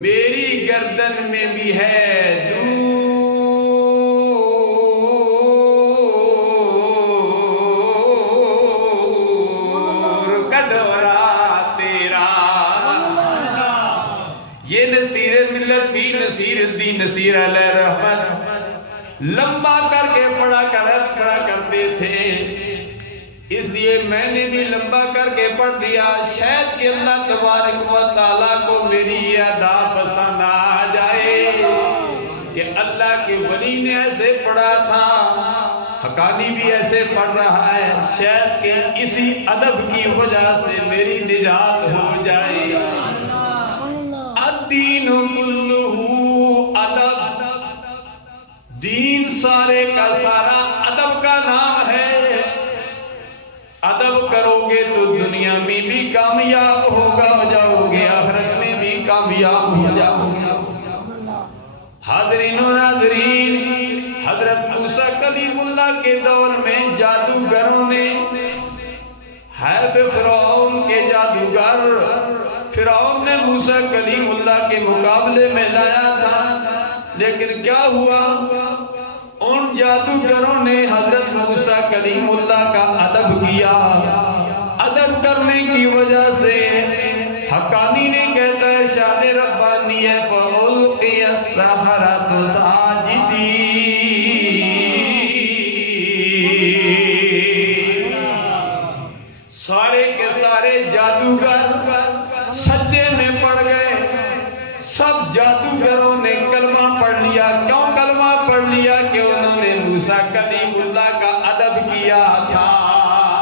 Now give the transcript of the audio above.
میری گردن میں بھی ہے دور کا دورہ تیرا، یہ نصیر ملت بھی نصیر الدین نصیر علیہ رحمت لمبا کر کے پڑھا کرتے تھے، اس لیے میں نے بھی لمبا کر کے پڑھ دیا، شاید کہ اللہ تبارک و تعالیٰ کو میری یہ ادا پسند آ جائے کہ اللہ کے ولی نے ایسے پڑھا تھا، حقانی بھی ایسے پڑھ رہا ہے، شاید کہ اسی ادب کی وجہ سے میری نجات ہو جائے۔ الدین کلہ ادب، دین سارے کا سارا ادب کا نام ہے۔ ادب کرو گے تو دنیا میں بھی کامیاب ہو جاؤ گے، آخرت میں بھی کامیاب ہو جاؤ گے۔ حاضرین و ناظرین، حضرت موسیٰ کلیم اللہ کے دور میں جادوگروں نے فرعون کے جادوگر، فرعون نے موسیٰ کلیم اللہ کے مقابلے میں لایا تھا، لیکن کیا ہوا؟ ان جادوگروں نے حضرت موسیٰ کلیم اللہ کا ادب کیا، ادب کرنے کی وجہ سے حقانی نے کہتا ہے شان ربانی ہے فَأُلْقِيَ السَّحَرَةُ سَاجِدِينَ، سارے کے سارے جادوگر سجدے میں